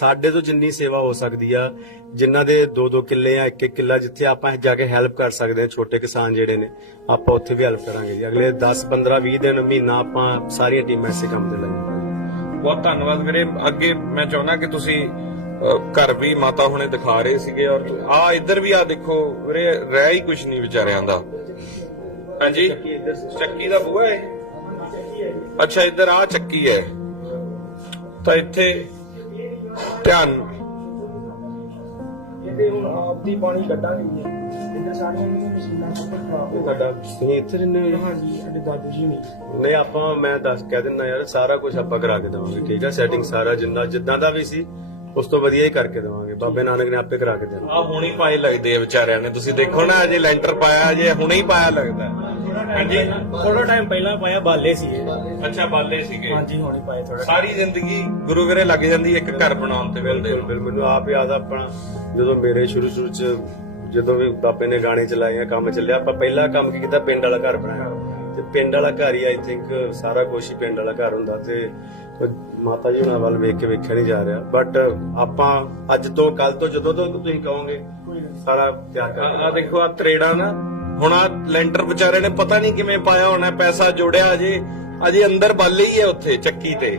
ਸਾਡੇ ਤੋਂ ਜਿੰਨੀ ਸੇਵਾ ਹੋ ਸਕਦੀ ਆ ਜਿਨ੍ਹਾਂ ਦੇ 2-2 ਕਿੱਲੇ ਆ 1-1 ਕਿੱਲਾ ਜਿੱਥੇ ਆਪਾਂ ਜਾ ਕੇ ਹੈਲਪ ਕਰ ਸਕਦੇ ਆ, ਛੋਟੇ ਕਿਸਾਨ ਜਿਹੜੇ ਨੇ, ਆਪਾਂ ਉੱਥੇ ਵੀ ਹੈਲਪ ਕਰਾਂਗੇ ਜੀ। ਅਗਲੇ 10 15 20 ਦਿਨ, ਮਹੀਨਾ ਆਪਾਂ ਸਾਰੀਆਂ ਟੀਮਾਂ ਇਸੇ ਕੰਮ ਤੇ ਲਾਈਆਂ। ਬਹੁਤ ਧੰਨਵਾਦ ਵੀਰੇ। ਅੱਗੇ ਮੈਂ ਚਾਹੁੰਦਾ ਕਿ ਤੁਸੀਂ ਘਰ ਵੀ ਮਾਤਾ ਹੁਣੇ ਦਿਖਾ ਰਹੇ ਸੀਗੇ ਔਰ ਆ ਇੱਧਰ ਵੀ ਆ ਦੇਖੋ ਵੀਰੇ, ਰਹਿ ਹੀ ਕੁਝ ਨਹੀਂ ਵਿਚਾਰਿਆਂ ਦਾ। ਹਾਂਜੀ? ਚੱਕੀ ਦਾ ਬੂਹਾ ਹੈ ਅੱਛਾ, ਇੱਧਰ ਆ ਚੱਕੀ ਹੈ। ਤਾਂ ਇੱਥੇ ਧਿਆਨ ਇਹਦੇ ਹੁਣ ਆਪ ਦੀ ਪਾਣੀ ਕੱਢਾਂਗੇ। ਇਹਨਾਂ ਸਾਰੀਆਂ ਨੂੰ ਮਸ਼ੀਨਾਂ ਸਭ ਖਰਾਬ ਹੋ ਤੁਹਾਡਾ ਜੀ? ਹਾਂਜੀ ਸਾਡੇ ਦਾਦੂ ਜੀ ਨੇ। ਨਹੀਂ ਆਪਾਂ ਮੈਂ ਦੱਸ ਕਹਿ ਦਿੰਦਾ ਯਾਰ ਸਾਰਾ ਕੁਝ ਆਪਾਂ ਕਰਾ ਕੇ ਦੇਵਾਂਗੇ ਠੀਕ ਹੈ ਸੈਟਿੰਗ ਸਾਰਾ ਜਿੰਨਾ ਜਿੱਦਾਂ ਦਾ ਵੀ ਸੀ ਉਸ ਤੋਂ ਵਧੀਆ ਹੀ ਕਰਕੇ ਦੇਵਾਂਗੇ। ਬਾਬੇ ਨਾਨਕ ਨੇ ਆਪੇ ਕਰਾ ਕੇ ਦੇਣਾ। ਆ ਹੁਣੇ ਪਾਏ ਲੱਗਦੇ ਆ ਵਿਚਾਰਿਆਂ ਨੇ। ਤੁਸੀਂ ਦੇਖੋ ਨਾ ਅਜੇ ਲੈਂਟਰ ਪਾਇਆ ਅਜੇ ਹੁਣੇ ਹੀ ਪਾਇਆ ਲੱਗਦਾ। ਹਾਂਜੀ ਥੋੜਾ ਟਾਈਮ ਪਹਿਲਾਂ ਪਾਇਆ ਬਾਲੇ ਸੀ ਇਹ। ਅੱਛਾ ਬਾਲੇ ਸੀਗੇ। ਹਾਂਜੀ ਹੁਣੇ ਪਾਏ ਥੋੜਾ ਸਾਰੀ ਜ਼ਿੰਦਗੀ ਗੁਰੂ ਵੀਰੇ ਲੱਗ ਜਾਂਦੀ ਇੱਕ ਘਰ ਬਣਾਉਣ ਤੇ ਵੇਲਦੇ ਬਿਲਕੁਲ। ਮੈਨੂੰ ਆਪ ਯਾਦ ਆ ਆਪਣਾ ਜਦੋਂ ਮੇਰੇ ਸ਼ੁਰੂ ਸ਼ੁਰੂ ਚ ਜਦੋਂ ਵੀ ਬਾਬੇ ਨੇ ਗਾਣੇ ਚਲਾਏ ਆ ਕੰਮ ਚੱਲਿਆ ਆਪਾਂ ਪਹਿਲਾ ਕੰਮ ਕੀ ਕੀਤਾ? ਪਿੰਡ ਵਾਲਾ ਘਰ ਬਣਾਇਆ। ਤੇ ਪਿੰਡ ਵਾਲਾ ਘਰ ਹੀ ਆਈ ਥਿੰਕ ਸਾਰਾ ਕੁਝ ਹੀ ਪਿੰਡ ਵਾਲਾ ਘਰ ਹੁੰਦਾ। ਤੇ ਉਹ ਮਾਤਾ ਜੀ ਹੁਣਾਂ ਵੱਲ ਵੇਖ ਕੇ ਵੇਖਿਆ ਨਹੀਂ ਜਾ ਰਿਹਾ। ਬਟ ਆਪਾਂ ਅੱਜ ਤੋਂ ਕੱਲ ਤੋਂ ਜਦੋਂ ਤੋਂ ਤੁਸੀਂ ਕਹੋਗੇ ਸਾਰਾ ਤਿਆਰ ਕਰ ਆ ਦੇਖੋ ਆ ਤਰੇੜਾ ਨਾ ਹੁਣ ਆ ਲੈਂਟਰ ਵਿਚਾਰੇ ਨੇ ਪਤਾ ਨਹੀਂ ਕਿਵੇਂ ਪਾਇਆ ਹੋਣਾ, ਪੈਸਾ ਜੋੜਿਆ ਅਜੇ। ਅਜੇ ਅੰਦਰ ਬਾਲੇ ਹੀ ਹੈ ਉੱਥੇ, ਚੱਕੀ ਤੇ।